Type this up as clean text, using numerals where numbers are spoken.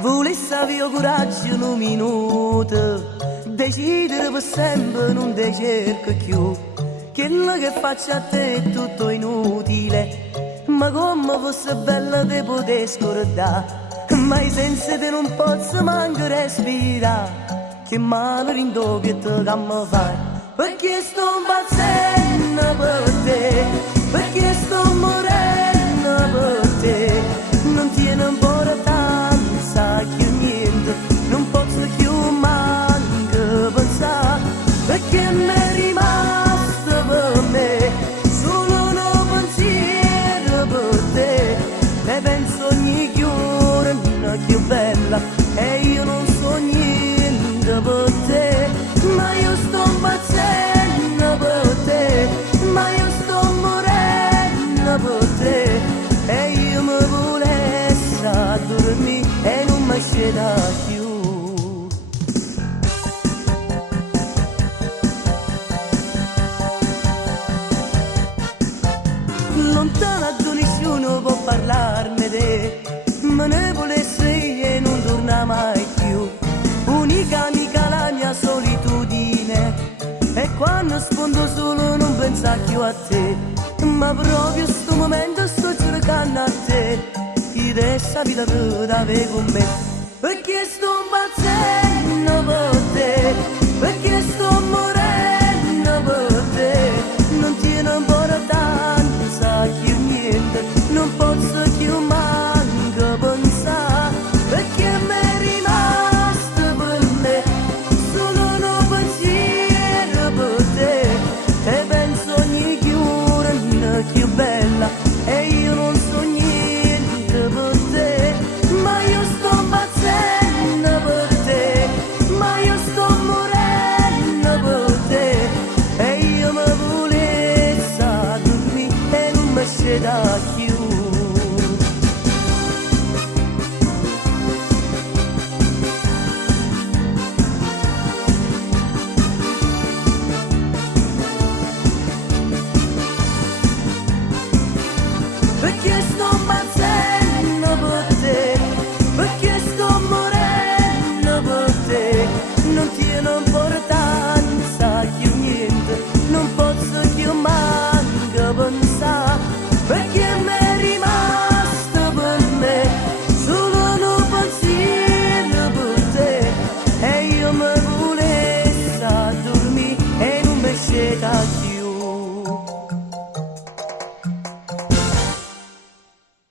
Volessi avere coraggio un minuto, decidere per sempre non te cerco più. Quello che faccio a te è tutto inutile, ma come fosse bello te poter scordare. Ma i sensi te non posso manco respirare, che male rindovietto che mi fai. Perché sto impazzendo per te, perché sto morendo per te. Non tiene importanza che niente, non posso più manco pensare, perché mi è rimasto per me solo un pensiero per te. Ne penso ogni giorno più bella e io non so niente per te, ma io sto impazzendo per te, ma io sto morendo per te. E io mi volessi a dormire e non mi scenda più. Lontana da nessuno può parlarne te, me ne volesse io e non torna mai più. Unica amica la mia solitudine, e quando sfondo solo non pensa più a te. Ma proprio sto momento sto cercando a te, chi dessa vita tu da con me, perché sto impazzendo per